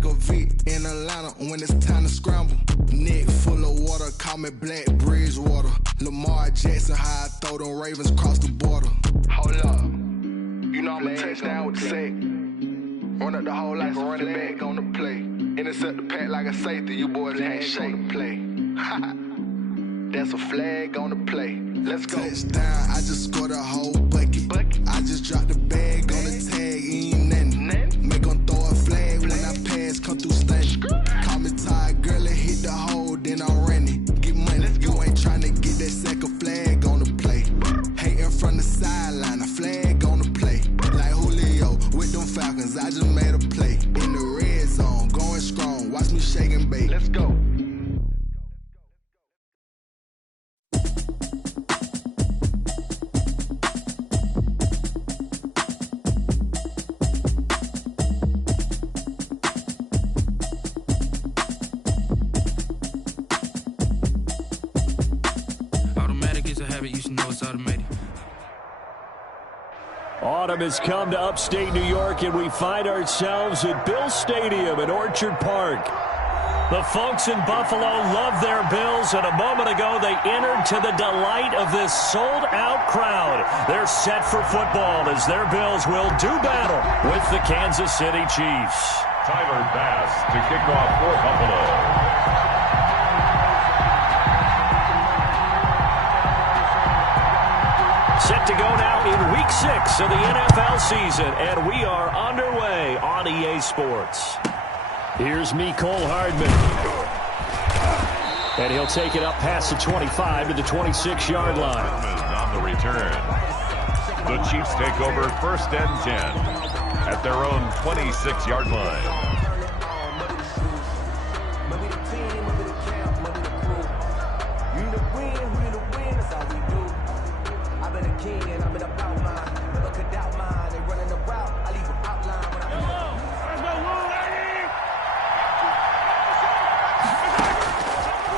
like a Vic in Atlanta when it's time to scramble. Neck full of water, call me Black Bridgewater. Lamar Jackson, how I throw them Ravens across the border. Hold up, you know I'm a touchdown with the sack. Run up the hole like a running back on the play. Intercept the pack like a safety, you boys can't shake the play. That's a flag on the play. Let's go. Touchdown, I just scored a whole bucket. I just dropped the bag on the tag, ain't nothing. Make them throw a flag when I pass, come through stunning. Call me tired, girl, and hit the hole, then I'm running. Get money, you ain't trying to get that second flag on the play. Hating from the sideline, a flag on the play. Like Julio with them Falcons, I just made a play. In the red zone, going strong, watch me shake and bake. Let's go. Autumn has come to upstate New York, and we find ourselves at Bill Stadium in Orchard Park. The folks in Buffalo love their Bills, and a moment ago they entered to the delight of this sold-out crowd. They're set for football as their Bills will do battle with the Kansas City Chiefs. Tyler Bass to kick off for Buffalo. Set to go now in Week 6 of the NFL season, and we are underway on EA Sports. Here's Mecole Hardman. And he'll take it up past the 25 to the 26-yard line. On the return. The Chiefs take over 1st and 10 at their own 26-yard line.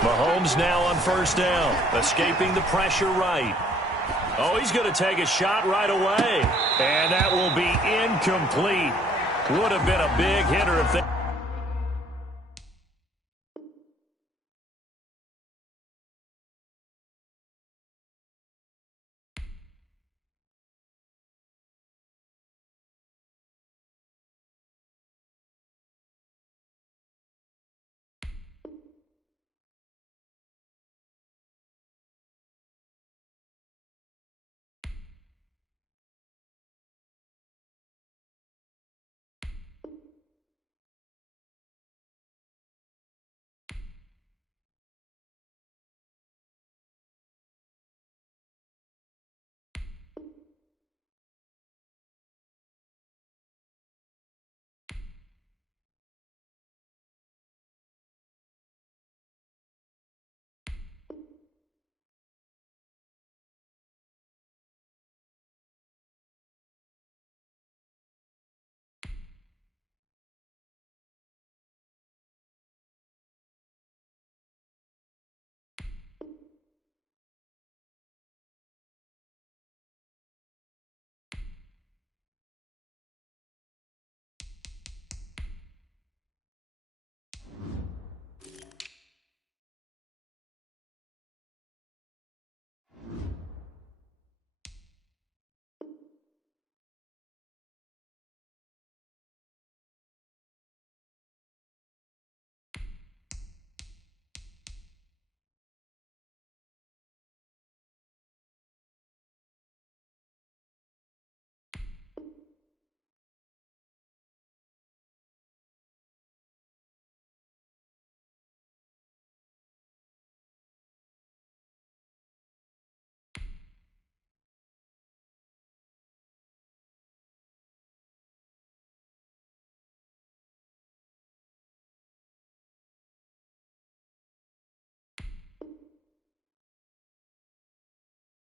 Mahomes now on 1st down, escaping the pressure right. Oh, he's going to take a shot right away. And that will be incomplete. Would have been a big hitter if they...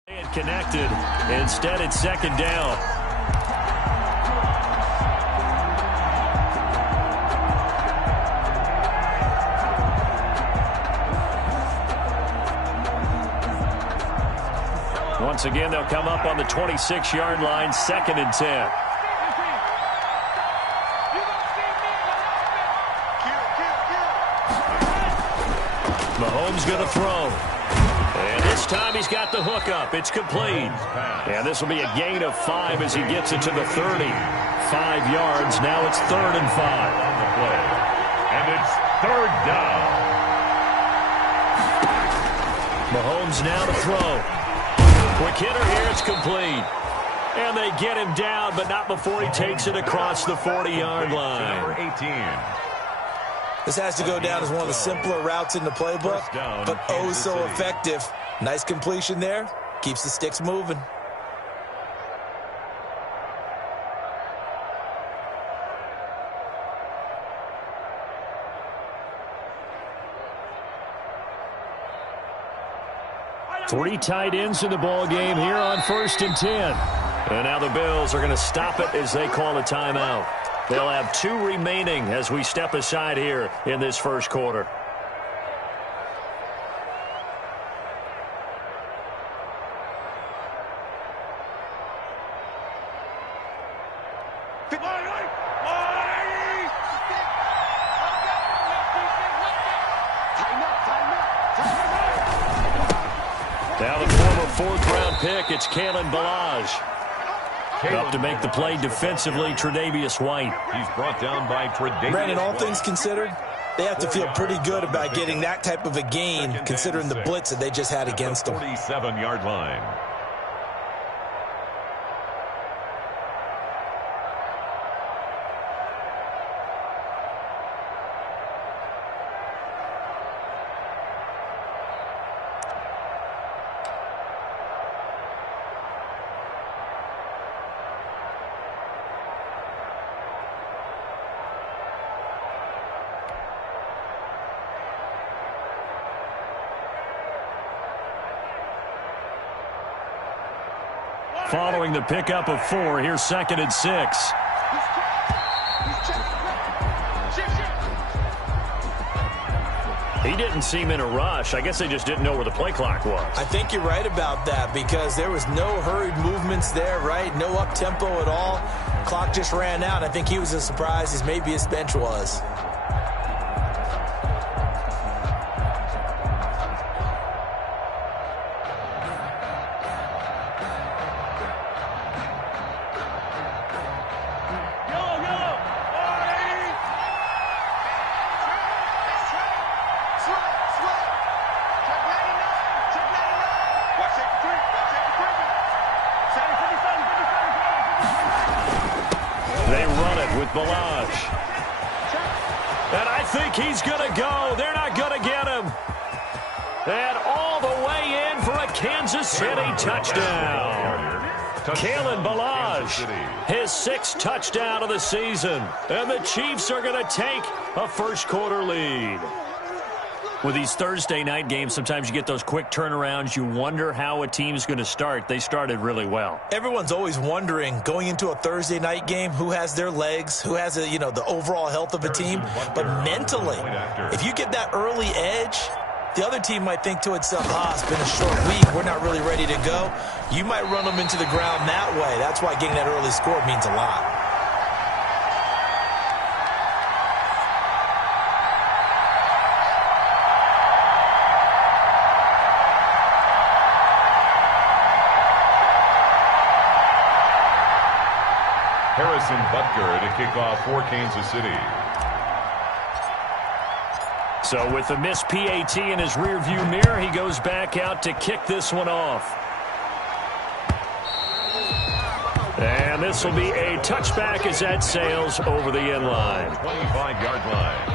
And connected. Instead, it's 2nd down. Once again, they'll come up on the 26-yard line, 2nd and 10. Mahomes going to throw. And this time he's got the hook up. It's complete. And this will be a gain of 5 as he gets it to the 30. 5 yards. Now it's 3rd and 5. On the play. And it's 3rd down. Mahomes now to throw. Quick hitter here. It's complete. And they get him down, but not before he takes it across the 40-yard line. Number 18. This has to go down as one of the simpler routes in the playbook, but oh so effective. Nice completion there. Keeps the sticks moving. Three tight ends in the ball game here on 1st and 10. And now the Bills are going to stop it as they call a timeout. They'll have 2 remaining as we step aside here in this first quarter. Now the former 4th-round pick, it's Kalen Ballage. Up to make the play defensively, Tre'Davious White. He's brought down by Tre'Davious Brandon, all White. things considered, they have to feel pretty good about getting that type of a gain, considering the blitz that they just had against them. 47-yard line. Following the pickup of 4, here's 2nd and 6. He didn't seem in a rush. I guess they just didn't know where the play clock was. I think you're right about that because there was no hurried movements there, right? No up-tempo at all. Clock just ran out. I think he was as surprised as maybe his bench was. Ballage. And I think he's going to go. They're not going to get him. And all the way in for a Kansas City touchdown. Kalen Ballage, his 6th touchdown of the season. And the Chiefs are going to take a first-quarter lead. With these Thursday night games, sometimes you get those quick turnarounds. You wonder how a team's going to start. They started really well. Everyone's always wondering, going into a Thursday night game, who has their legs, who has the overall health of a team. But mentally, if you get that early edge, the other team might think to itself, it's been a short week. We're not really ready to go. You might run them into the ground that way. That's why getting that early score means a lot. Harrison Butker to kick off for Kansas City. So with the missed PAT in his rearview mirror, he goes back out to kick this one off. And this will be a touchback as that sails over the end line. 25-yard line.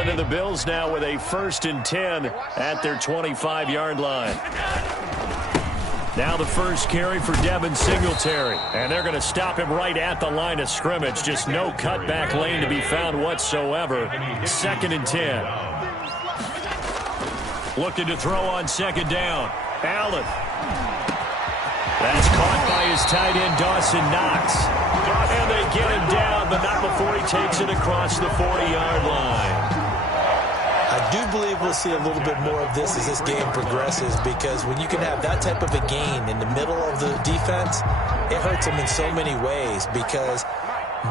And the Bills now with a 1st and 10 at their 25-yard line. Now the first carry for Devin Singletary. And they're going to stop him right at the line of scrimmage. Just no cutback lane to be found whatsoever. 2nd and 10. Looking to throw on 2nd down. Allen. That's caught by his tight end, Dawson Knox. And they get him down, but not before he takes it across the 40-yard line. I do believe we'll see a little bit more of this as this game progresses, because when you can have that type of a gain in the middle of the defense, it hurts them in so many ways, because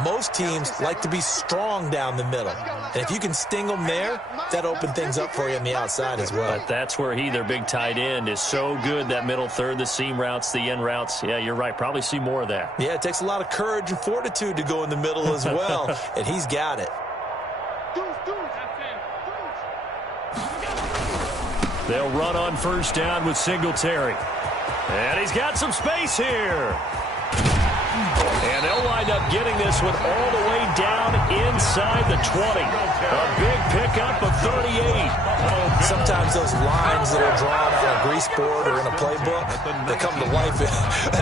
most teams like to be strong down the middle. And if you can sting them there, that opens things up for you on the outside as well. But that's where their big tight end, is so good, that middle third, the seam routes, the end routes. Yeah, you're right. Probably see more of that. Yeah, it takes a lot of courage and fortitude to go in the middle as well, and he's got it. They'll run on first down with Singletary. And he's got some space here. And they'll wind up getting this one all the way down inside the 20. A big pickup of 38. Sometimes those lines that are drawn on a grease board or in a playbook, they come to life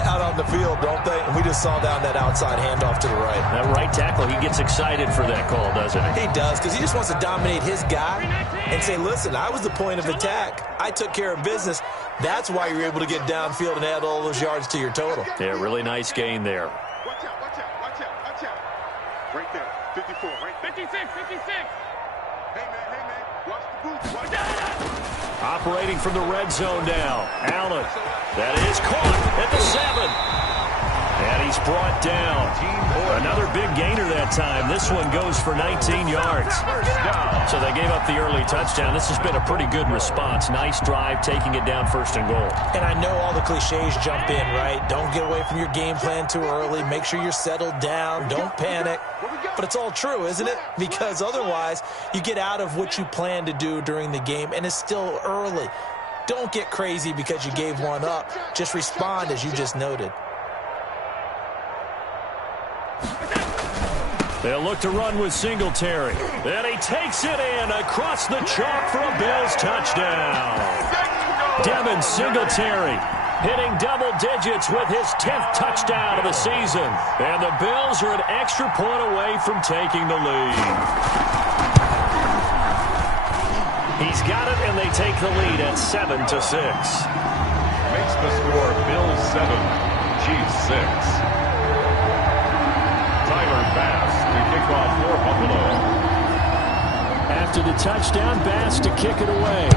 out on the field, don't they? And we just saw down that outside handoff to the right. That right tackle, he gets excited for that call, doesn't he? He does, because he just wants to dominate his guy and say, listen, I was the point of attack. I took care of business. That's why you're able to get downfield and add all those yards to your total. Yeah, really nice gain there. Watch out. Right there, 54, right there. 56. Hey, man, watch the boots. Watch out. Operating from the red zone now. Allen. That is caught at the 7. And he's brought down. Another big gainer that time. This one goes for 19 yards. So they gave up the early touchdown. This has been a pretty good response. Nice drive, taking it down 1st and goal. And I know all the cliches jump in, right? Don't get away from your game plan too early. Make sure you're settled down. Don't panic. But it's all true, isn't it? Because otherwise, you get out of what you plan to do during the game, and it's still early. Don't get crazy because you gave one up. Just respond as you just noted. They'll look to run with Singletary. And he takes it in across the chalk for a Bills touchdown. Devin Singletary hitting double digits with his 10th touchdown of the season. And the Bills are an extra point away from taking the lead. He's got it, and they take the lead at 7-6. Makes the score Bills 7, Chiefs 6. Bass to kick off for Buffalo. After the touchdown, Bass to kick it away.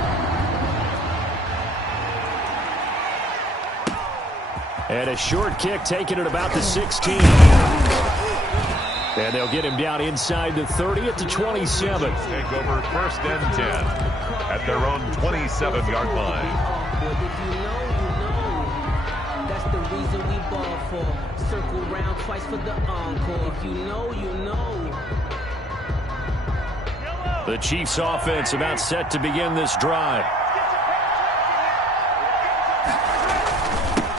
And a short kick taken at about the 16. And they'll get him down inside the 30 at the 27. Take over 1st and 10 at their own 27-yard line. That's the reason we ball for. Circle round twice for the encore. If you know, you know. The Chiefs offense about set to begin this drive.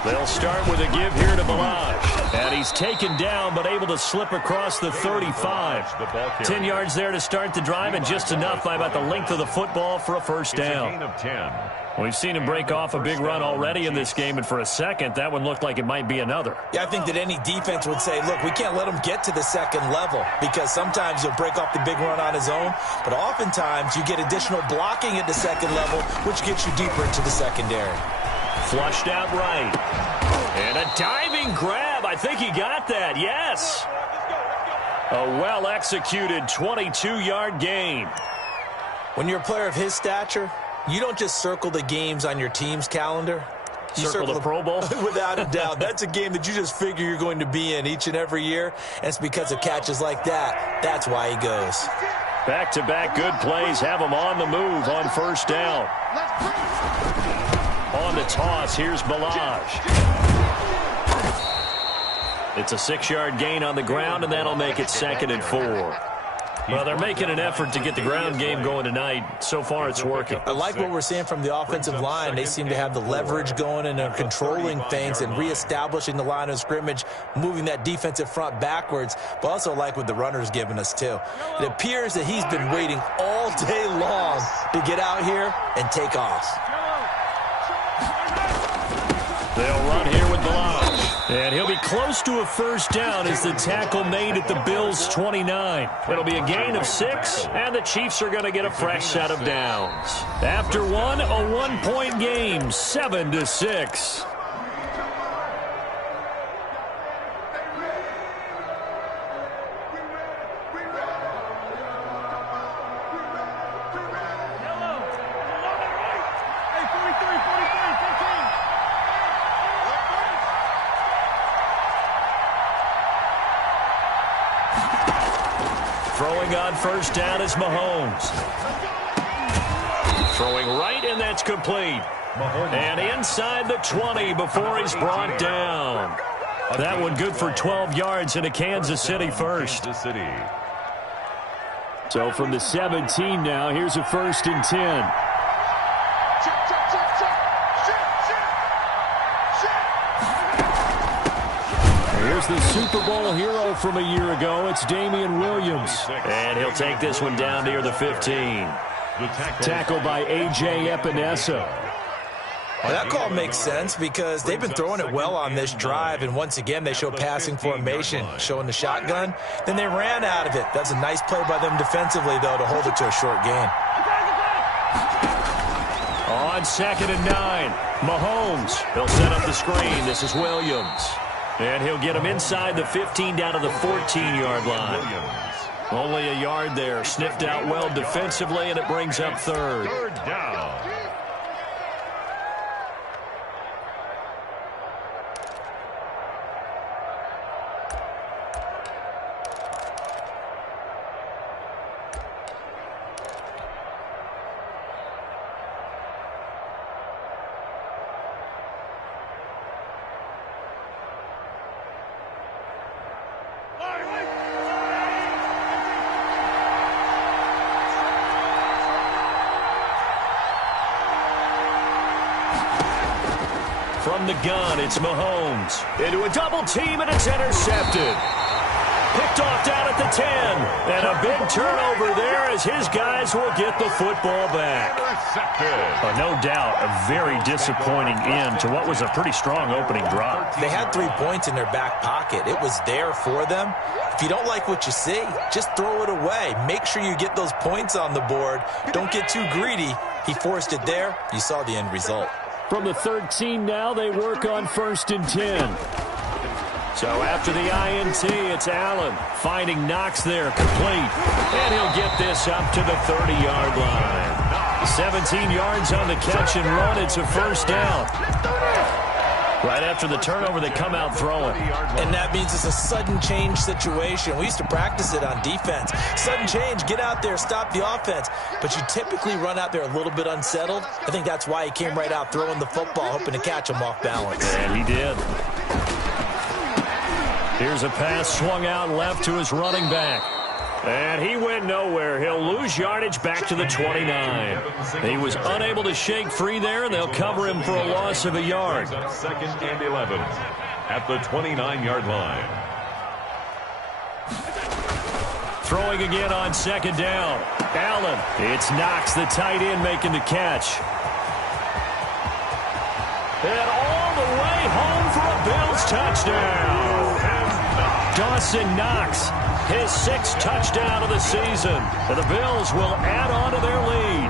They'll start with a give here to Balaj. And he's taken down, but able to slip across the 35. 10 yards there to start the drive, and just enough by about the length of the football for a 1st down. It's a gain of 10. We've seen him break off a big run already in this game, and for a second, that one looked like it might be another. Yeah, I think that any defense would say, look, we can't let him get to the 2nd level, because sometimes he'll break off the big run on his own, but oftentimes you get additional blocking at the 2nd level, which gets you deeper into the secondary. Flushed out right. And a diving grab. I think he got that. Yes. A well-executed 22-yard gain. When you're a player of his stature, you don't just circle the games on your team's calendar. You circle the Pro Bowl? Without a doubt. That's a game that you just figure you're going to be in each and every year, and it's because of catches like that. That's why he goes. Back-to-back good plays have him on the move on 1st down. On the toss, here's Balaj. It's a 6-yard gain on the ground, and that'll make it 2nd and 4. Well, they're making an effort to get the ground game going tonight. So far, it's working. I like what we're seeing from the offensive line. They seem to have the leverage going and are controlling things and reestablishing the line of scrimmage, moving that defensive front backwards, but also like what the runner's giving us, too. It appears that he's been waiting all day long to get out here and take off. They'll run here with Balaj. And he'll be close to a 1st down as the tackle made at the Bills' 29. It'll be a gain of 6, and the Chiefs are going to get a fresh set of downs. After one, a 1-point game, 7-6. Throwing on first down is Mahomes. Throwing right, and that's complete. And inside the 20 before he's brought down. That one good for 12 yards into Kansas City first. So from the 17 now, here's a 1st and 10. Here's the Super Bowl hero from a year ago. It's Damian Williams. And he'll take this one down near the 15. Tackle by A.J. Epinesa. Well, that call makes sense because they've been throwing it well on this drive, and once again they show passing formation, showing the shotgun. Then they ran out of it. That's a nice play by them defensively, though, to hold it to a short gain. On 2nd and 9, Mahomes. He'll set up the screen. This is Williams. And he'll get him inside the 15 down to the 14-yard line. Only a yard there. Sniffed out well defensively, and it brings up 3rd. 3rd down. From the gun, it's Mahomes. Into a double team, and it's intercepted. Picked off down at the 10. And a big turnover there as his guys will get the football back. No doubt, a very disappointing end to what was a pretty strong opening drive. They had 3 points in their back pocket. It was there for them. If you don't like what you see, just throw it away. Make sure you get those points on the board. Don't get too greedy. He forced it there. You saw the end result. From the 13 now, they work on 1st and 10. So after the INT, it's Allen finding Knox there, complete. And he'll get this up to the 30-yard line. 17 yards on the catch and run. It's a 1st down. Right after the turnover, they come out throwing. And that means it's a sudden change situation. We used to practice it on defense. Sudden change, get out there, stop the offense. But you typically run out there a little bit unsettled. I think that's why he came right out throwing the football, hoping to catch him off balance. And he did. Here's a pass swung out left to his running back. And he went nowhere. He'll lose yardage back to the 29. He was unable to shake free there, and they'll cover him for a loss of a yard. 2nd and 11 at the 29-yard line. Throwing again on 2nd down. Allen. It's Knox, the tight end, making the catch. And all the way home for a Bills touchdown. Dawson Knox, his 6th touchdown of the season. And the Bills will add on to their lead.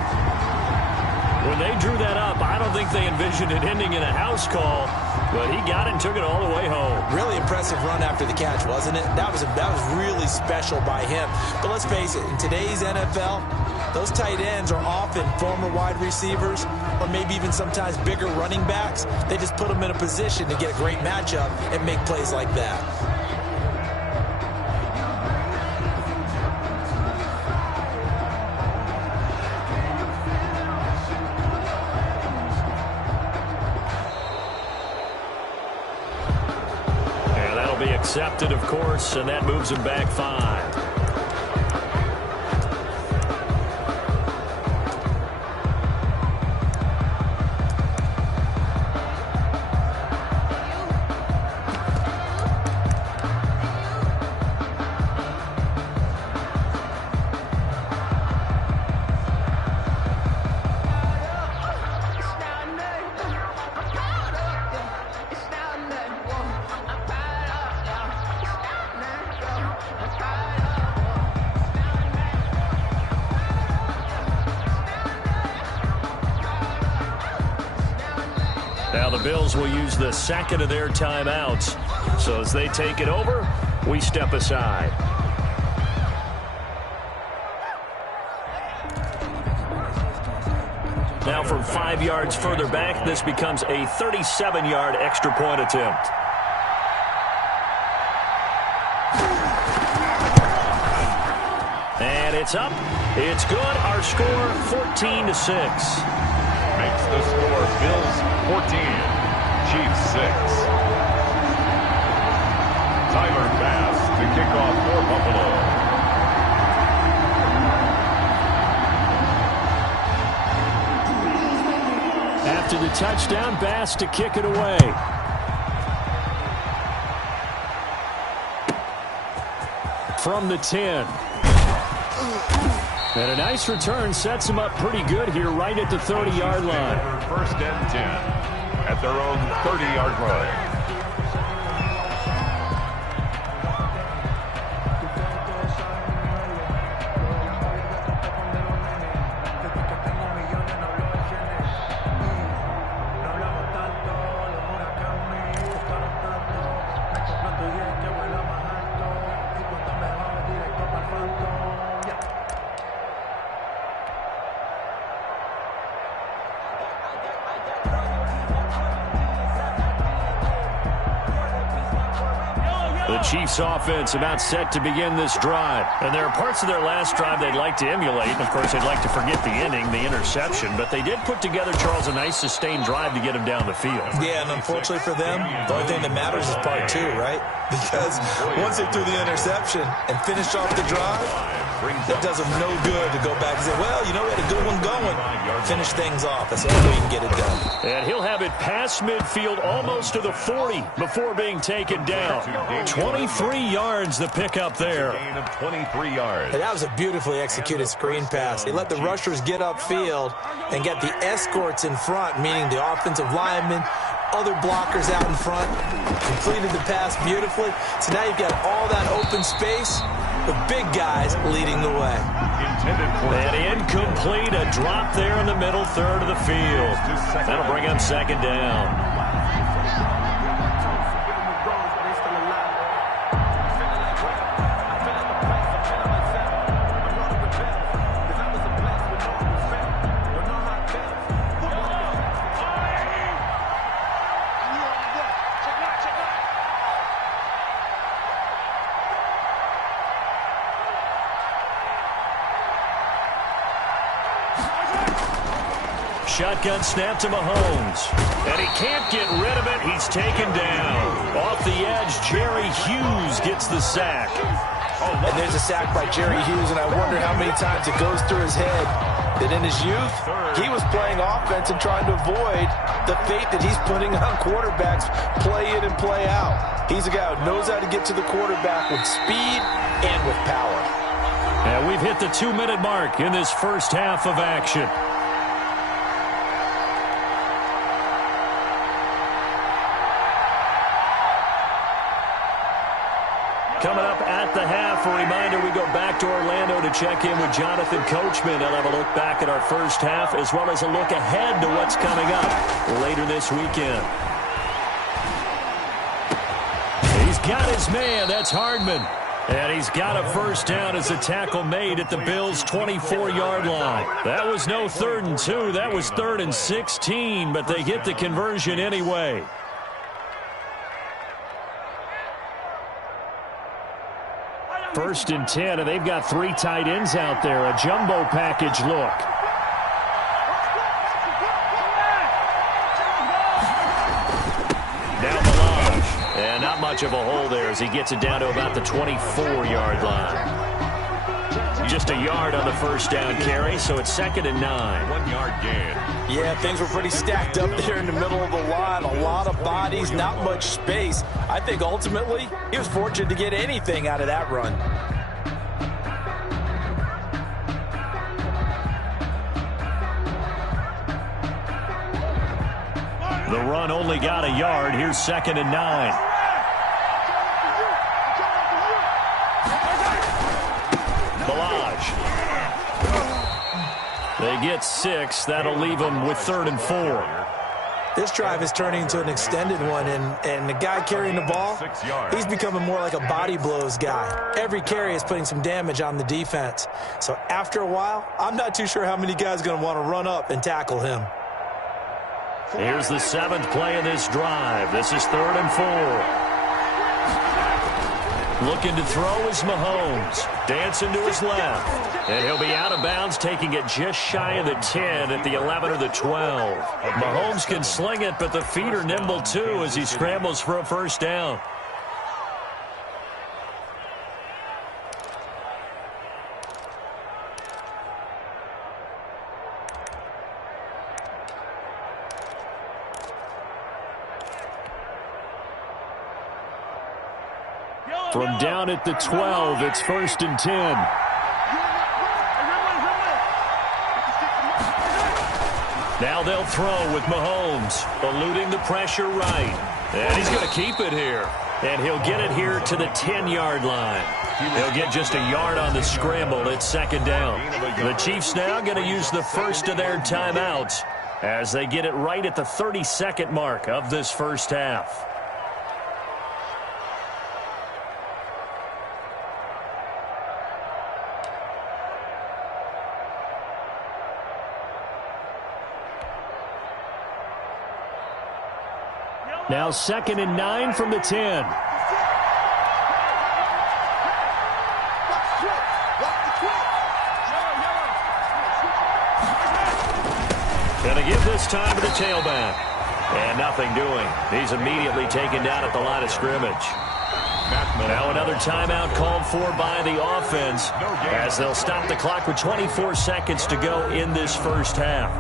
When they drew that up, I don't think they envisioned it ending in a house call, but he got it and took it all the way home. Really impressive run after the catch, wasn't it? That was really special by him. But let's face it, in today's NFL, those tight ends are often former wide receivers or maybe even sometimes bigger running backs. They just put them in a position to get a great matchup and make plays like that. Accepted, of course, and that moves him back 5. Now the Bills will use the 2nd of their timeouts. So as they take it over, we step aside. Now from 5 yards further back, this becomes a 37-yard extra point attempt. And it's up. It's good. Our score, 14-6. Makes the score Bills 14, Chiefs 6. Tyler Bass to kick off for Buffalo. After the touchdown, Bass to kick it away. From the 10. And a nice return sets him up pretty good here right at the 30-yard line. First and 10 at their own 30-yard line. The Chiefs offense about set to begin this drive. And there are parts of their last drive they'd like to emulate. And, of course, they'd like to forget the ending, the interception. But they did put together, Charles, a nice sustained drive to get him down the field. Yeah, and unfortunately for them, the only thing that matters is part two, right? Because once they threw the interception and finished off the drive, that does them no good to go back and say, well, you know, we had a good one going. Finish things off. That's the only way you can get it done. And he'll have it past midfield almost to the 40 before being taken down. 23 yards the pickup there. Gain of 23 yards. And that was a beautifully executed screen pass. They let the rushers get upfield and get the escorts in front, meaning the offensive linemen, other blockers out in front, completed the pass beautifully. So now you've got all that open space, the big guys leading the way. And incomplete, a drop there in the middle third of the field. That'll bring up second down. Shotgun snap to Mahomes. And he can't get rid of it. He's taken down. Off the edge, Jerry Hughes gets the sack. And there's a sack by Jerry Hughes, and I wonder how many times it goes through his head that in his youth, he was playing offense and trying to avoid the fate that he's putting on quarterbacks play in and play out. He's a guy who knows how to get to the quarterback with speed and with power. And we've hit the 2-minute mark in this first half of action. Coming up at the half, a reminder, we go back to Orlando to check in with Jonathan Coachman. He'll have a look back at our first half as well as a look ahead to what's coming up later this weekend. He's got his man. That's Hardman. And he's got a first down as a tackle made at the Bills' 24-yard line. That was no 3rd and 2. That was 3rd and 16, but they get the conversion anyway. First and 10, and they've got 3 tight ends out there. A jumbo package look. Down the line. And not much of a hole there as he gets it down to about the 24-yard line. Just a yard on the first down carry, so it's 2nd and 9. 1-yard gain. Yeah, things were pretty stacked up there in the middle of the line. A lot of bodies, not much space. I think ultimately he was fortunate to get anything out of that run. The run only got a yard. Here's 2nd and 9. They get 6. That'll leave them with 3rd and 4. This drive is turning into an extended one, and the guy carrying the ball, he's becoming more like a body blows guy. Every carry is putting some damage on the defense. So after a while, I'm not too sure how many guys are going to want to run up and tackle him. Here's the 7th play of this drive. This is 3rd and 4. Looking to throw is Mahomes. Dancing to his left. And he'll be out of bounds, taking it just shy of the 10 at the 11 or the 12. Mahomes can sling it, but the feet are nimble too as he scrambles for a first down. From down at the 12, it's 1st and 10. Now they'll throw with Mahomes, eluding the pressure right. And he's going to keep it here. And he'll get it here to the 10-yard line. He'll get just a yard on the scramble. It's 2nd down. The Chiefs now going to use the first of their timeouts as they get it right at the 32nd mark of this first half. Now 2nd and 9 from the 10. Gonna give this time to the tailback. And nothing doing. He's immediately taken down at the line of scrimmage. Now another timeout called for by the offense as they'll stop the clock with 24 seconds to go in this first half.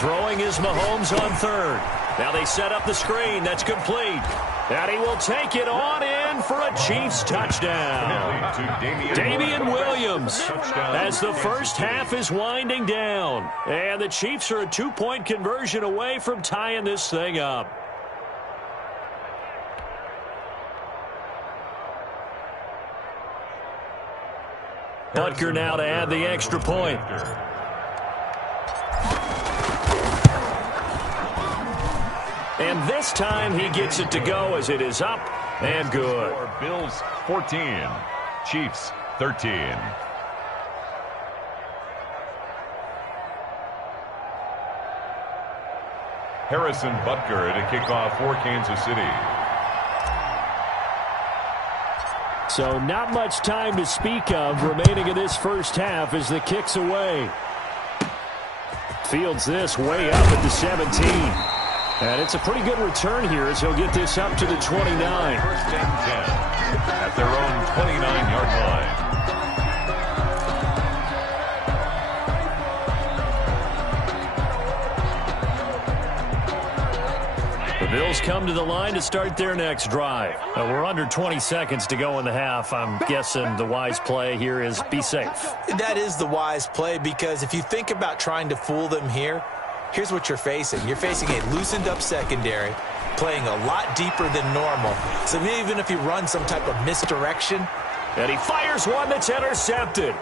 Throwing is Mahomes on 3rd. Now they set up the screen. That's complete. And he will take it on in for a Chiefs touchdown. Damian Williams as the first half is winding down. And the Chiefs are a 2-point conversion away from tying this thing up. Butker now to add the extra point. And this time he gets it to go as it is up and good. Bills 14, Chiefs 13. Harrison Butker to kick off for Kansas City. So not much time to speak of remaining in this first half as the kick's away. Fields this way up at the 17. And it's a pretty good return here as he'll get this up to the 29. 1st and 10 at their own 29-yard line. The Bills come to the line to start their next drive. We're under 20 seconds to go in the half. I'm guessing the wise play here is be safe. That is the wise play because if you think about trying to fool them here, here's what you're facing. You're facing a loosened-up secondary, playing a lot deeper than normal. So even if you run some type of misdirection. And he fires one that's intercepted.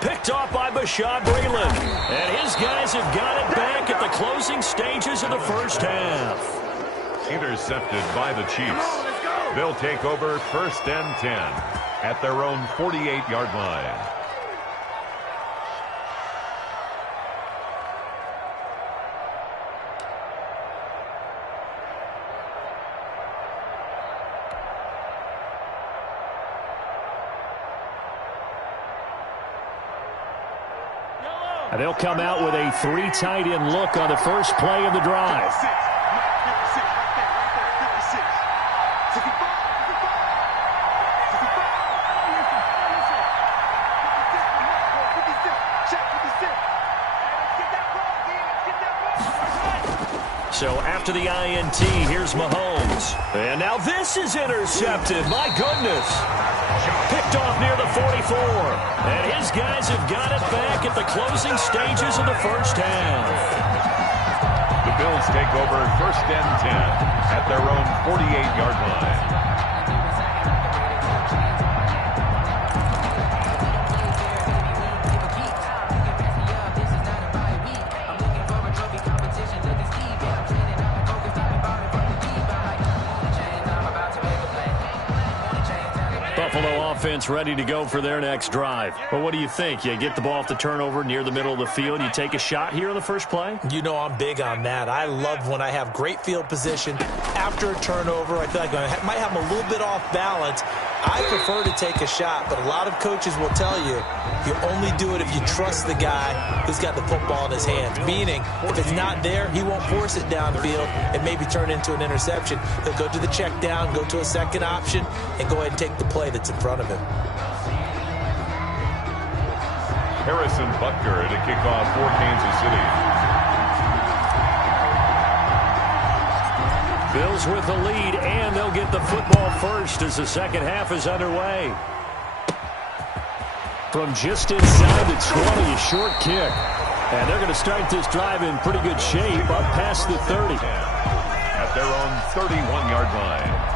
Picked off by Bashaud Breeland. And his guys have got it back at the closing stages of the first half. Intercepted by the Chiefs. They'll take over 1st and 10 at their own 48-yard line. And they'll come out with a 3 tight end look on the first play of the drive. So after the INT, here's Mahomes. And now this is intercepted. My goodness. Picked off near the 44. And his guys have got it back at the closing stages of the first half. The Bills take over 1st and 10 at their own 48-yard line. offense ready to go for their next drive. But what do you think? You get the ball off the turnover near the middle of the field. You take a shot here in the first play? You know I'm big on that. I love when I have great field position after a turnover. I feel like I might have them a little bit off balance. I prefer to take a shot, but a lot of coaches will tell you only do it if you trust the guy who's got the football in his hands. Meaning, if it's not there, he won't force it downfield and maybe turn into an interception. He'll go to the check down, go to a second option, and go ahead and take the play that's in front of him. Harrison Butker to kick off for Kansas City. Bills with the lead, and they'll get the football first as the second half is underway. From just inside the 20, a short kick. And they're going to start this drive in pretty good shape, up past the 30. At their own 31-yard line.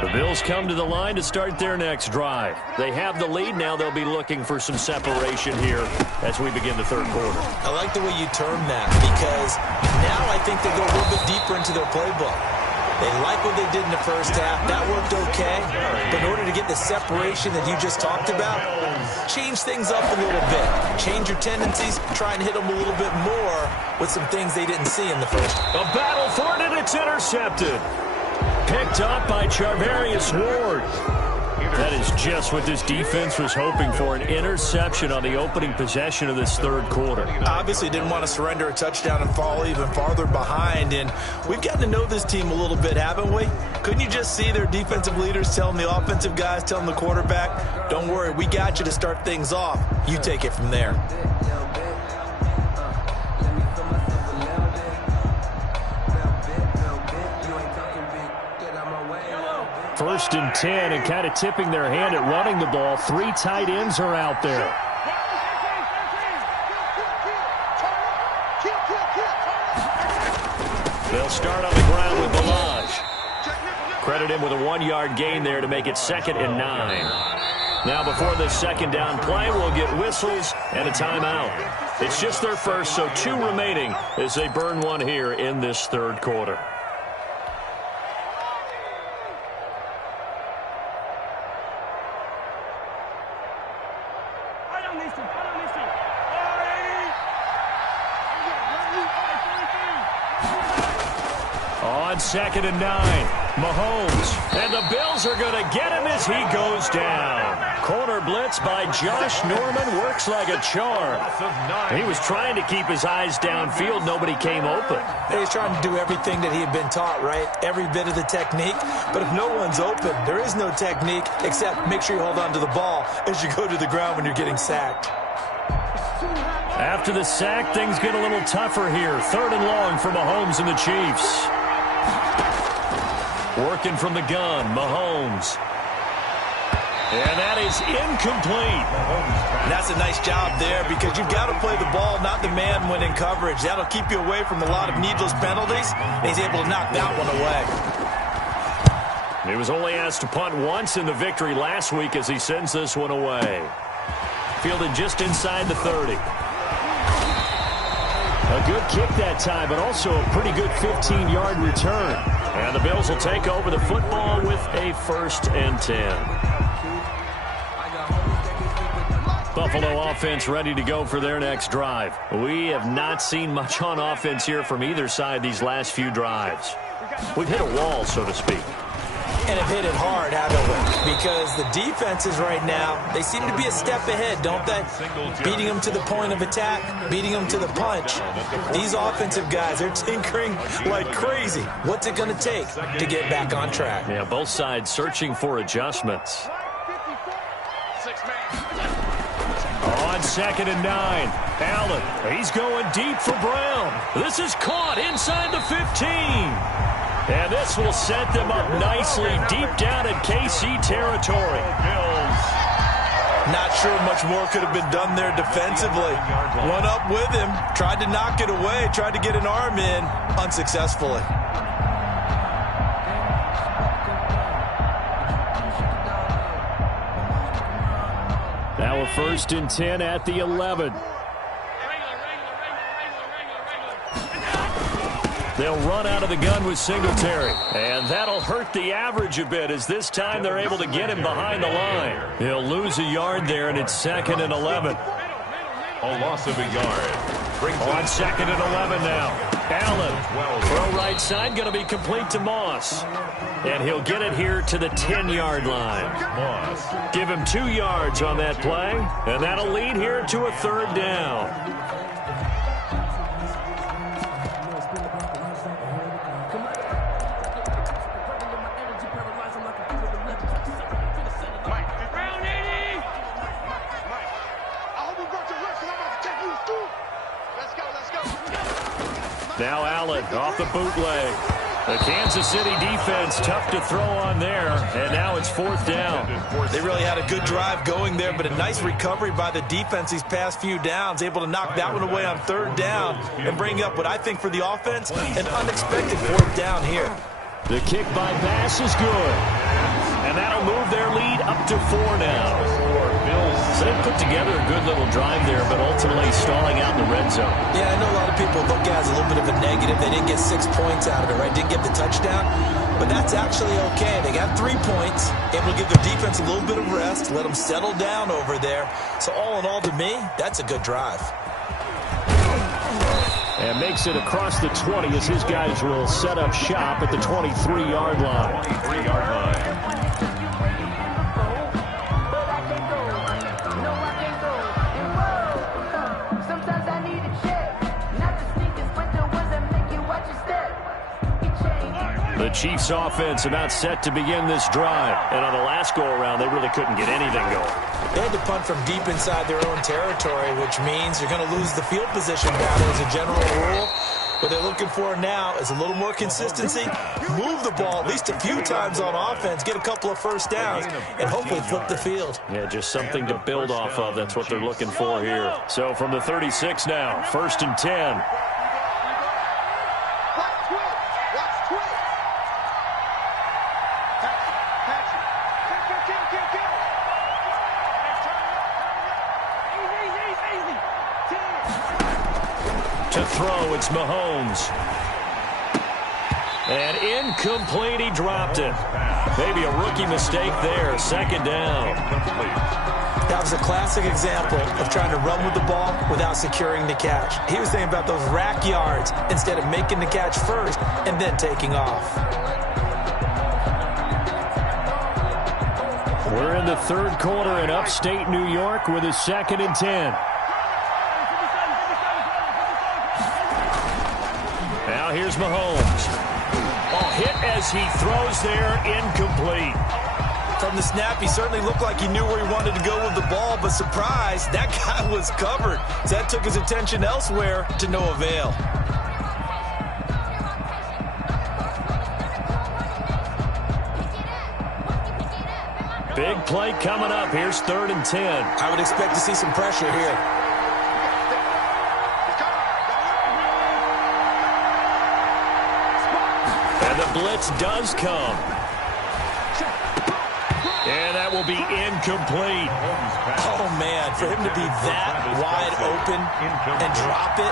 The Bills come to the line to start their next drive. They have the lead. Now they'll be looking for some separation here as we begin the third quarter. I like the way you term that, because now I think they go a little bit deeper into their playbook. They like what they did in the first half. That worked okay. But in order to get the separation that you just talked about, change things up a little bit. Change your tendencies. Try and hit them a little bit more with some things they didn't see in the first. A battle for it, and it's intercepted. Picked up by Charvarius Ward. That is just what this defense was hoping for, an interception on the opening possession of this third quarter. Obviously didn't want to surrender a touchdown and fall even farther behind, and we've gotten to know this team a little bit, haven't we? Couldn't you just see their defensive leaders telling the offensive guys, telling the quarterback, don't worry, we got you to start things off. You take it from there. First and 10, and kind of tipping their hand at running the ball. Three tight ends are out there. They'll start on the ground with Balaj. Credit him with a 1-yard gain there to make it 2nd and 9. Now before this second down play, we'll get whistles and a timeout. It's just their first, so 2 remaining as they burn one here in this third quarter. On 2nd and 9, Mahomes, and the Bills are going to get him as he goes down. Corner blitz by Josh Norman works like a charm. He was trying to keep his eyes downfield. Nobody came open. He's trying to do everything that he had been taught, right? Every bit of the technique. But if no one's open, there is no technique except make sure you hold on to the ball as you go to the ground when you're getting sacked. After the sack, things get a little tougher here. 3rd and long for Mahomes and the Chiefs. Working from the gun, Mahomes. And that is incomplete. That's a nice job there, because you've got to play the ball, not the man when in coverage. That'll keep you away from a lot of needless penalties, and he's able to knock that one away. He was only asked to punt once in the victory last week as he sends this one away. Fielded just inside the 30. A good kick that time, but also a pretty good 15-yard return. And the Bills will take over the football with a 1st and 10. Buffalo offense ready to go for their next drive. We have not seen much on offense here from either side these last few drives. We've hit a wall, so to speak. And have hit it hard, haven't we? Because the defenses right now, they seem to be a step ahead, don't they? Beating them to the point of attack, beating them to the punch. These offensive guys, they're tinkering like crazy. What's it going to take to get back on track? Yeah, both sides searching for adjustments. On 2nd and 9, Allen, he's going deep for Brown. This is caught inside the 15. And this will set them up nicely deep down in KC territory. Not sure much more could have been done there defensively. Went up with him, tried to knock it away, tried to get an arm in, unsuccessfully. Now a 1st and 10 at the 11. They'll run out of the gun with Singletary. And that'll hurt the average a bit as this time they're able to get him behind the line. He'll lose a yard there, and it's 2nd and 11. A loss of a yard. On 2nd and 11 now. Allen, throw right side, going to be complete to Moss. And he'll get it here to the 10-yard line. Moss. Give him 2 yards on that play, and that'll lead here to a 3rd down. Now Allen off the bootleg. The Kansas City defense tough to throw on there, and now it's 4th down. They really had a good drive going there, but a nice recovery by the defense these past few downs, able to knock that one away on 3rd down and bring up what I think for the offense, an unexpected 4th down here. The kick by Bass is good, and that'll move their lead up to 4 now. So they put together a good little drive there, but ultimately stalling out in the red zone. Yeah, I know a lot of people look at it as a little bit of a negative. They didn't get 6 points out of it, right? Didn't get the touchdown. But that's actually okay. They got 3 points, able to give their defense a little bit of rest, let them settle down over there. So all in all, to me, that's a good drive. And makes it across the 20 as his guys will set up shop at the 23-yard line. 23-yard line. The Chiefs offense about set to begin this drive. And on the last go-around, they really couldn't get anything going. They had to punt from deep inside their own territory, which means you're going to lose the field position battle as a general rule. What they're looking for now is a little more consistency, move the ball at least a few times on offense, get a couple of first downs, and hopefully flip the field. Yeah, just something to build off of. That's what they're looking for here. So from the 36 now, 1st and 10. To throw, it's Mahomes. And incomplete, he dropped it. Maybe a rookie mistake there, 2nd down. That was a classic example of trying to run with the ball without securing the catch. He was thinking about those rack yards instead of making the catch first and then taking off. We're in the 3rd quarter in upstate New York with a 2nd and 10. Now here's Mahomes. Hit as he throws there, incomplete. From the snap, he certainly looked like he knew where he wanted to go with the ball, but surprise, that guy was covered. So that took his attention elsewhere to no avail. Big play coming up. Here's 3rd and 10. I would expect to see some pressure here. Blitz does come. And that will be incomplete. Oh, man, for him to be that wide open and drop it.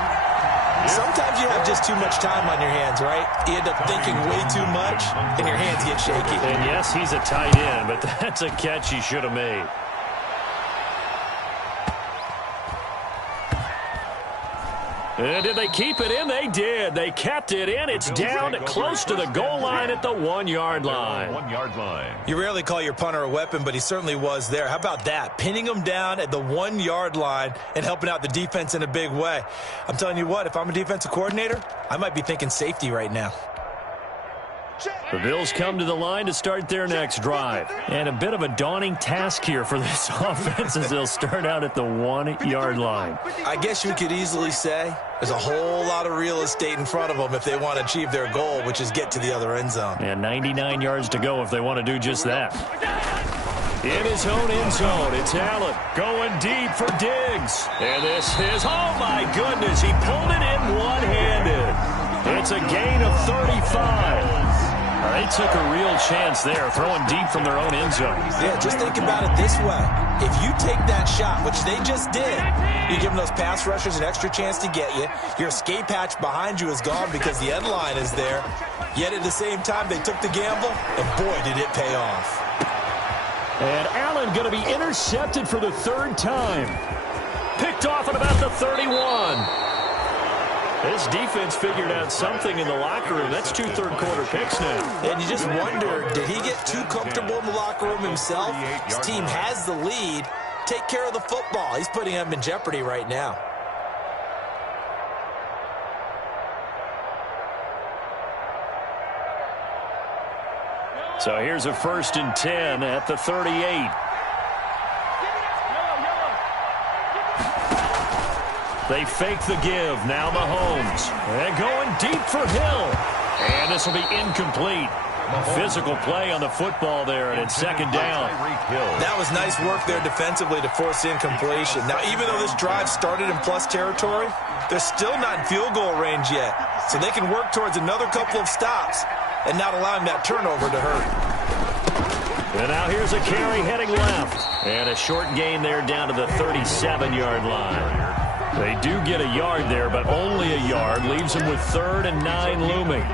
Sometimes you have just too much time on your hands, right? You end up thinking way too much, and your hands get shaky. And yes, he's a tight end, but that's a catch he should have made. And did they keep it in? They did. They kept it in. It's down close to the goal line at the 1-yard line. 1-yard line. You rarely call your punter a weapon, but he certainly was there. How about that? Pinning him down at the 1-yard line and helping out the defense in a big way. I'm telling you what, if I'm a defensive coordinator, I might be thinking safety right now. The Bills come to the line to start their next drive. And a bit of a daunting task here for this offense as they'll start out at the 1-yard line. I guess you could easily say there's a whole lot of real estate in front of them if they want to achieve their goal, which is get to the other end zone. And 99 yards to go if they want to do just that. In his own end zone, it's Allen going deep for Diggs. And this is, oh my goodness, he pulled it in one-handed. It's a gain of 35. They took a real chance there, throwing deep from their own end zone. Yeah, just think about it this way. If you take that shot, which they just did, you're giving those pass rushers an extra chance to get you. Your escape hatch behind you is gone because the end line is there. Yet at the same time, they took the gamble, and boy, did it pay off. And Allen going to be intercepted for the third time. Picked off at about the 31. This defense figured out something in the locker room. That's 2 third-quarter picks now. And you just wonder, did he get too comfortable in the locker room himself? His team has the lead. Take care of the football. He's putting them in jeopardy right now. So here's a 1st and 10 at the 38. They fake the give. Now Mahomes. And going deep for Hill. And this will be incomplete. Physical play on the football there, and it's 2nd down. That was nice work there defensively to force incompletion. Now, even though this drive started in plus territory, they're still not in field goal range yet. So they can work towards another couple of stops and not allowing that turnover to hurt. And now here's a carry heading left. And a short gain there down to the 37-yard line. They do get a yard there, but only a yard. Leaves them with 3rd and 9 looming.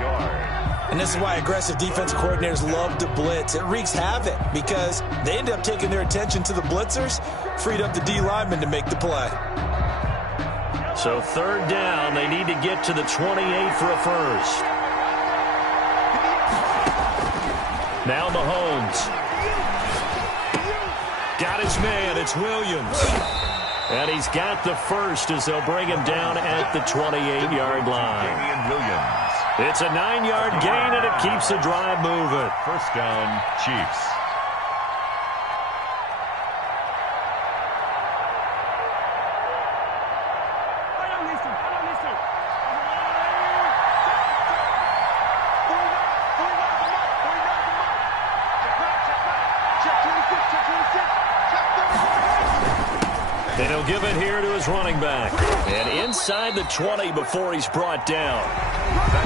And this is why aggressive defense coordinators love to blitz. It wreaks havoc because they end up taking their attention to the blitzers, freed up the D linemen to make the play. So 3rd down, they need to get to the 28 for a first. Now Mahomes. Got his man, it's Williams. And he's got the first as they'll bring him down at the 28-yard line. It's a 9-yard gain, and it keeps the drive moving. 1st down, Chiefs. And he'll give it here to his running back. And inside the 20 before he's brought down.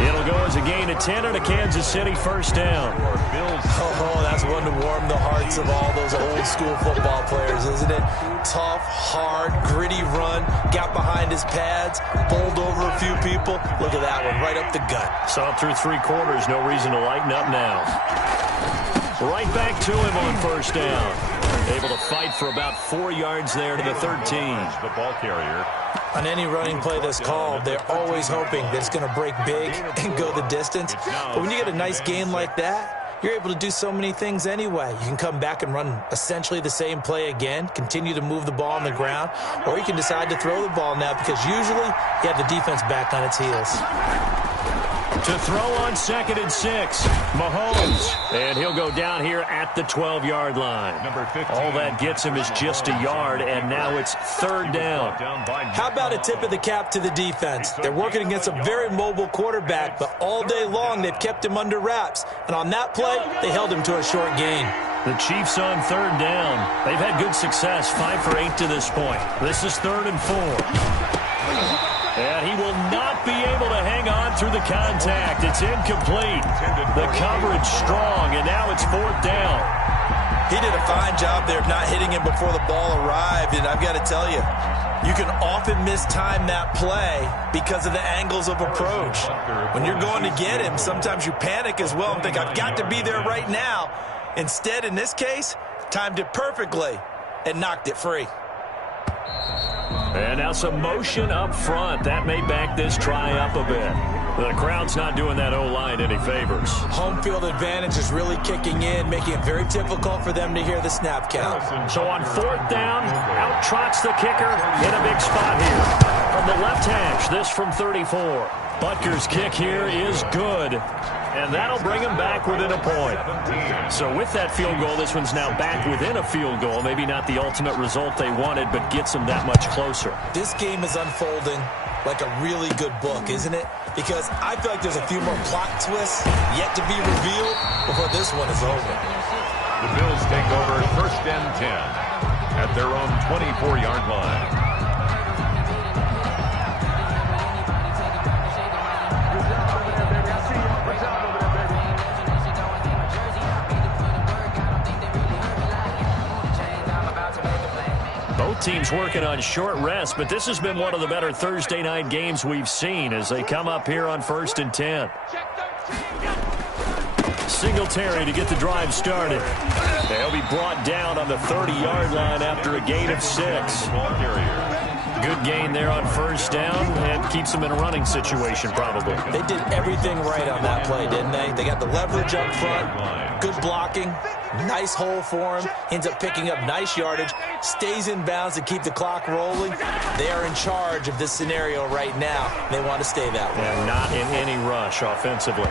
It'll go as a gain of 10 and a Kansas City 1st down. Oh, that's one to warm the hearts of all those old-school football players, isn't it? Tough, hard, gritty run. Got behind his pads, bowled over a few people. Look at that one, right up the gut. Saw it through 3 quarters. No reason to lighten up now. Right back to him on 1st down. Able to fight for about 4 yards there to the 13. The ball carrier. On any running play that's called, they're always hoping that it's going to break big and go the distance. But when you get a nice gain like that, you're able to do so many things anyway. You can come back and run essentially the same play again, continue to move the ball on the ground, or you can decide to throw the ball now because usually you have the defense back on its heels. To throw on 2nd and 6, Mahomes. And he'll go down here at the 12-yard line. Number 15. All that gets him is just a yard, and now it's 3rd down. How about a tip of the cap to the defense? They're working against a very mobile quarterback, but all day long they've kept him under wraps. And on that play, they held him to a short gain. The Chiefs on 3rd down. They've had good success, 5 for 8 to this point. This is 3rd and 4. And he will not be able to hang on through the contact. It's incomplete. The coverage strong, and now it's 4th down. He did a fine job there of not hitting him before the ball arrived, and I've got to tell you, you can often mistime that play because of the angles of approach. When you're going to get him, sometimes you panic as well and think, I've got to be there right now. Instead, in this case, timed it perfectly and knocked it free. And now some motion up front. That may back this try up a bit. The crowd's not doing that O-line any favors. Home field advantage is really kicking in, making it very difficult for them to hear the snap count. So on 4th down, out trots the kicker in a big spot here. From the left hash, this from 34. Butker's kick here is good. And that'll bring him back within a point. So with that field goal, this one's now back within a field goal. Maybe not the ultimate result they wanted, but gets them that much closer. This game is unfolding like a really good book, isn't it? Because I feel like there's a few more plot twists yet to be revealed before this one is over. The Bills take over 1st and 10 at their own 24-yard line. teams working on short rest, but this has been one of the better Thursday night games we've seen as they come up here on 1st and 10. Singletary to get the drive started. They'll be brought down on the 30-yard line after a gain of 6. Good gain there on 1st down and keeps them in a running situation probably. They did everything right on that play, didn't they? They got the leverage up front, good blocking, nice hole for him, ends up picking up nice yardage, stays in bounds to keep the clock rolling. They are in charge of this scenario right now. They want to stay that way. And not in any rush offensively.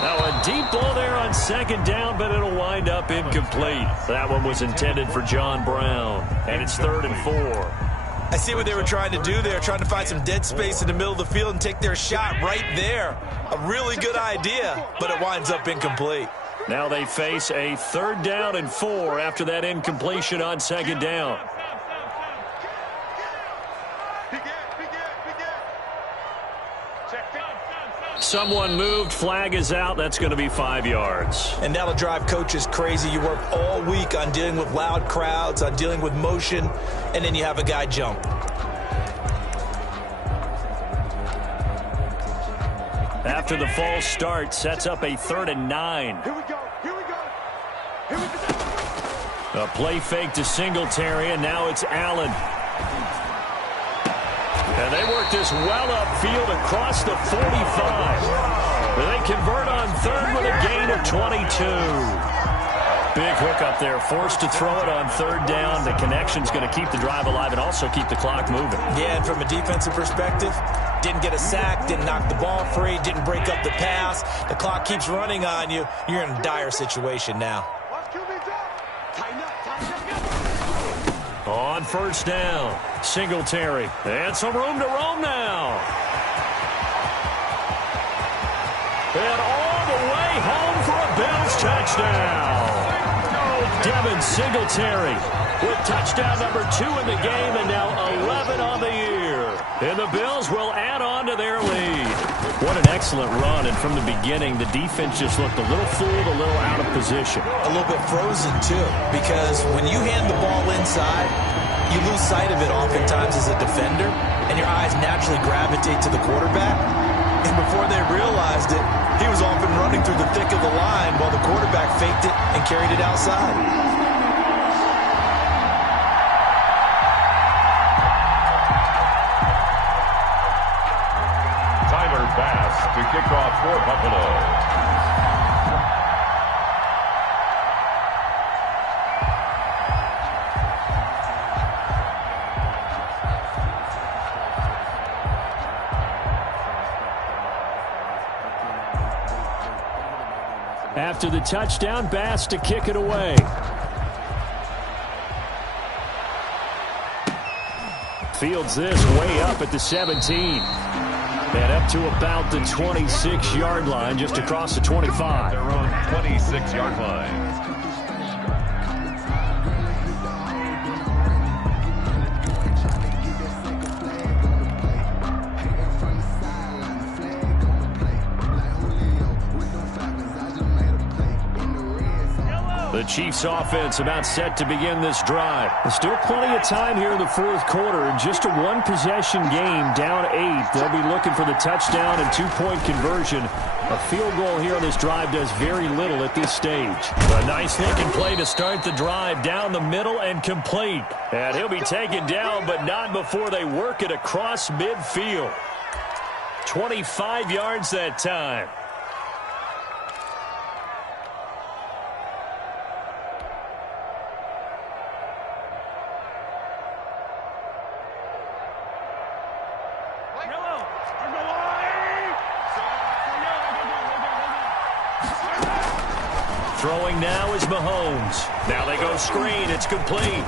Now a deep ball there on 2nd down, but it'll wind up incomplete. That one was intended for John Brown, and it's 3rd and 4. I see what they were trying to do there, trying to find some dead space in the middle of the field and take their shot right there. A really good idea, but it winds up incomplete. Now they face a 3rd down and 4 after that incompletion on 2nd down. Someone moved, flag is out. That's going to be 5 yards. And that'll drive coaches crazy. You work all week on dealing with loud crowds, on dealing with motion, and then you have a guy jump. After the false start, sets up a 3rd and 9. Here we go. Here we go. Here we go. A play fake to Singletary, and now it's Allen. And they work this well upfield across the 45. They convert on 3rd with a gain of 22. Big hook up there, forced to throw it on 3rd down. The connection's going to keep the drive alive and also keep the clock moving. Yeah, and from a defensive perspective, didn't get a sack, didn't knock the ball free, didn't break up the pass. The clock keeps running on you. You're in a dire situation now. On 1st down, Singletary. And some room to roam now. And all the way home for a Bills touchdown. Oh, Devin Singletary with touchdown number 2 in the game and now 11 on the year. And the Bills will add on to their lead. What an excellent run, and from the beginning, the defense just looked a little fooled, a little out of position. A little bit frozen, too, because when you hand the ball inside, you lose sight of it oftentimes as a defender, and your eyes naturally gravitate to the quarterback. And before they realized it, he was off and running through the thick of the line while the quarterback faked it and carried it outside. To kick off for Buffalo. After the touchdown, Bass to kick it away. Fields this way up at the 17. And up to about the 26-yard line, just across the 25. Their own 26-yard line. The Chiefs offense about set to begin this drive. There's still plenty of time here in the 4th quarter. Just a one-possession game, down 8. They'll be looking for the touchdown and 2-point conversion. A field goal here on this drive does very little at this stage. A nice-looking play to start the drive down the middle and complete. And he'll be taken down, but not before they work it across midfield. 25 yards that time. Throwing now is Mahomes. Now they go screen. It's complete.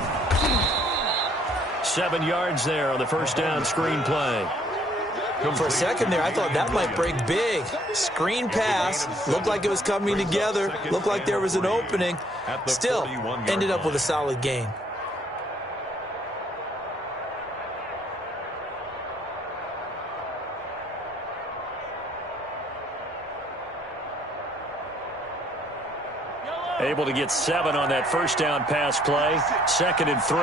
7 yards there on the 1st down screen play. For a second there, I thought that might break big. Screen pass. Looked like it was coming together. Looked like there was an opening. Still, ended up with a solid gain. Able to get 7 on that 1st down pass play. 2nd and 3.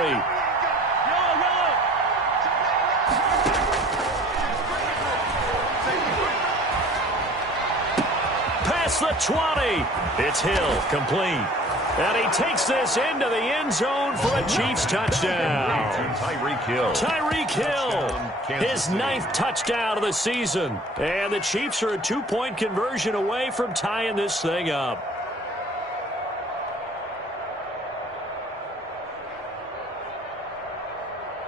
past the 20. It's Hill, complete. And he takes this into the end zone for a Chiefs touchdown. Tyreek Hill. Tyreek Hill, his 9th touchdown of the season. And the Chiefs are a 2-point conversion away from tying this thing up.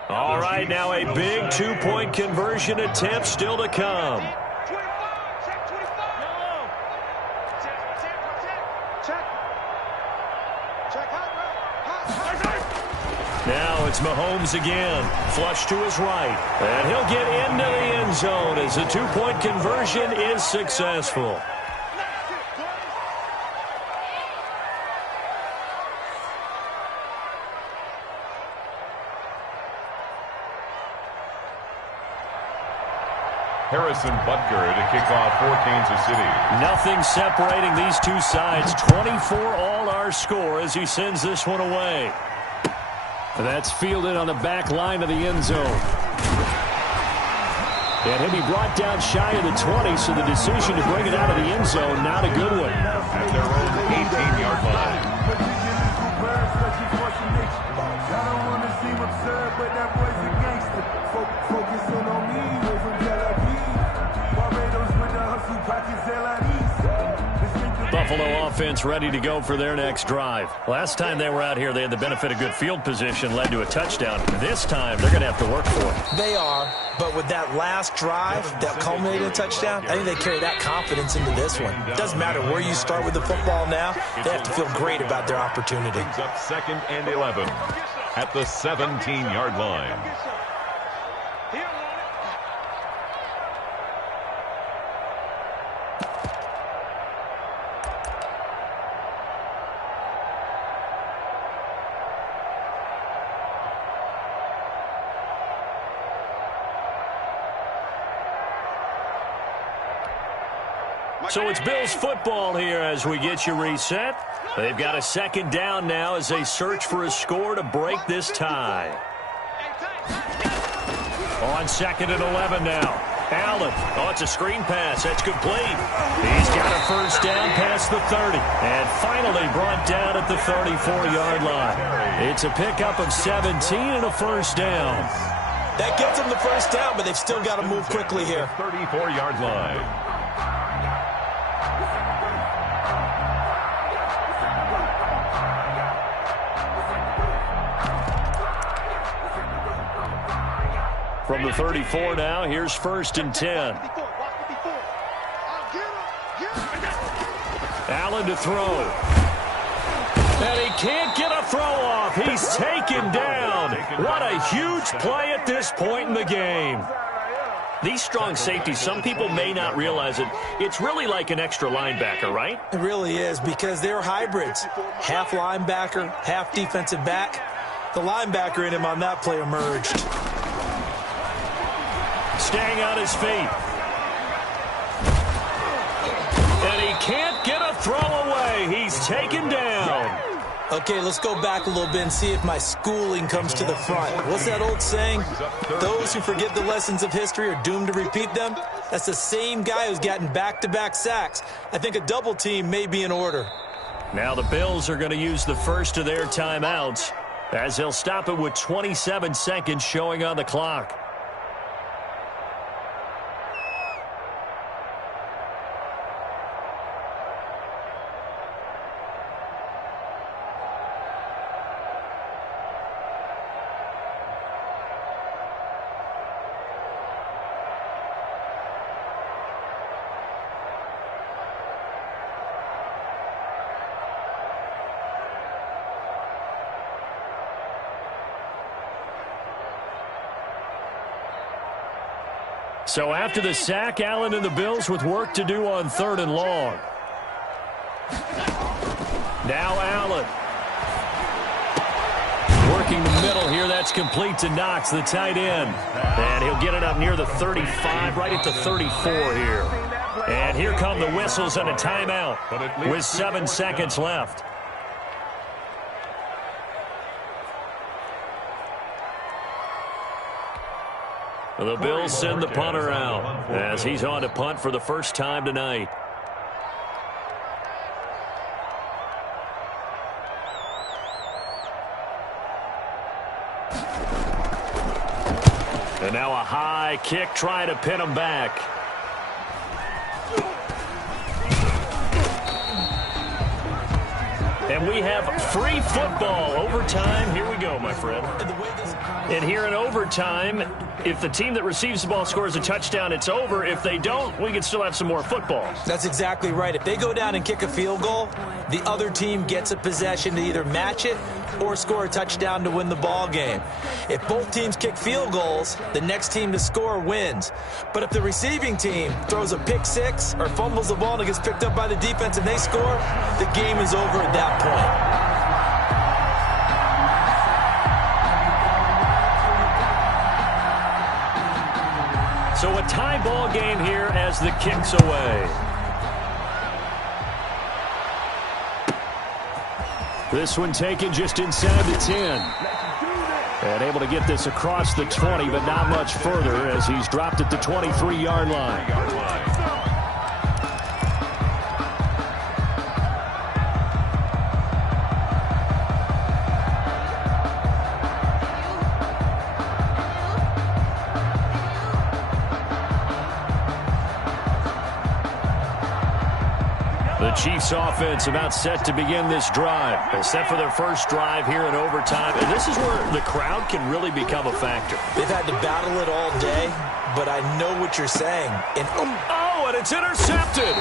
All right, now a big 2-point conversion attempt still to come. Now it's Mahomes again. Flush to his right. And he'll get into the end zone as the 2-point conversion is successful. Harrison Butker to kick off for Kansas City. Nothing separating these two sides. 24 all our score as he sends this one away. That's fielded on the back line of the end zone. And he'll be brought down shy of the 20, so the decision to bring it out of the end zone, not a good one. At their own 18-yard line. I don't want to seem absurd, but that boy's a gangster. Focusing on me, way from Tel Aviv. Barbados with the hustle, pockets Buffalo offense ready to go for their next drive. Last time they were out here, they had the benefit of good field position, led to a touchdown. This time, they're going to have to work for it. They are, but with that last drive that culminated in a touchdown, I think they carry that confidence into this one. It doesn't matter where you start with the football now. They have to feel great about their opportunity. Brings up 2nd and 11 at the 17-yard line. So it's Bills football here as we get you reset. They've got a 2nd down now as they search for a score to break this tie. On 2nd and 11 now. Allen. Oh, it's a screen pass. That's complete. He's got a 1st down past the 30. And finally brought down at the 34-yard line. It's a pickup of 17 and a 1st down. That gets them the 1st down, but they've still got to move quickly here. 34-yard line. From the 34 now, here's 1st and 10. Allen to throw. And he can't get a throw off. He's taken down. What a huge play at this point in the game. These strong safeties, some people may not realize it. It's really like an extra linebacker, right? It really is, because they're hybrids. Half linebacker, half defensive back. The linebacker in him on that play emerged. Staying on his feet. And he can't get a throw away. He's taken down. Okay, let's go back a little bit and see if my schooling comes to the front. What's that old saying? Those who forget the lessons of history are doomed to repeat them. That's the same guy who's gotten back-to-back sacks. I think a double team may be in order. Now the Bills are going to use the first of their timeouts as they'll stop it with 27 seconds showing on the clock. So after the sack, Allen and the Bills with work to do on 3rd and long. Now Allen. Working the middle here. That's complete to Knox, the tight end. And he'll get it up near the 35, right at the 34 here. And here come the whistles and a timeout with 7 seconds left. The Bills send the punter out as he's on to punt for the first time tonight. high kick trying to pin him back. And we have free football. Overtime. Here we go, my friend. And here in overtime, if the team that receives the ball scores a touchdown, it's over. If they don't, we can still have some more football. That's exactly right. If they go down and kick a field goal, the other team gets a possession to either match it or score a touchdown to win the ball game. If both teams kick field goals, the next team to score wins. But if the receiving team throws a pick six or fumbles the ball and it gets picked up by the defense and they score, the game is over at that point. So a tie ball game here as the kick's away. This one taken just inside the 10. And able to get this across the 20, but not much further as he's dropped at the 23-yard line. The Chiefs offense about set to begin this drive. They're set for their first drive here in overtime. And this is where the crowd can really become a factor. They've had to battle it all day, but I know what you're saying. And and it's intercepted.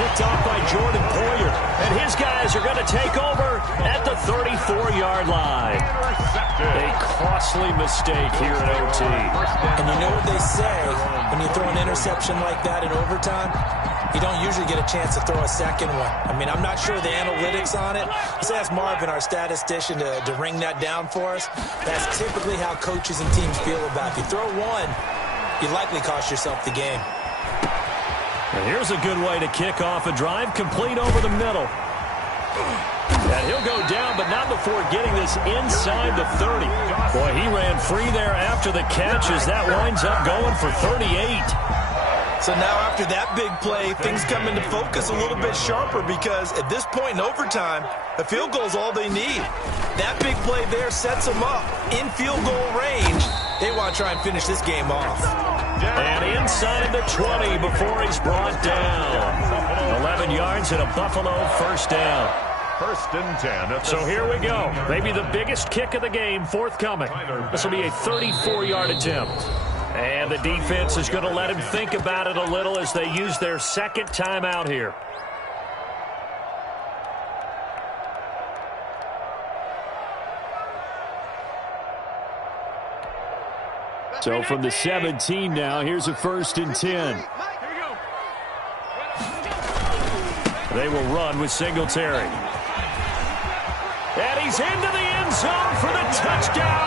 Picked off by Jordan Poyer. And his guys are going to take over at the 34-yard line. A costly mistake here in OT. And you know what they say when you throw an interception like that in overtime? You don't usually get a chance to throw a second one. I mean, I'm not sure the analytics on it. Let's ask Marvin, our statistician, to ring that down for us. That's typically how coaches and teams feel about it. If you throw one, you likely cost yourself the game. And here's a good way to kick off a drive, complete over the middle. And he'll go down, but not before getting this inside the 30. Boy, he ran free there after the catch as that winds up going for 38. So now after that big play, things come into focus a little bit sharper because at this point in overtime, a field goal is all they need. That big play there sets them up in field goal range. They want to try and finish this game off. And inside the 20 before he's brought down. 11 yards and a Buffalo first down. First and 10. So here we go. Maybe the biggest kick of the game forthcoming. This will be a 34-yard attempt. And the defense is going to let him think about it a little as they use their second timeout here. So from the 17 now, here's a first and 10. They will run with Singletary. And he's into the end zone for the touchdown.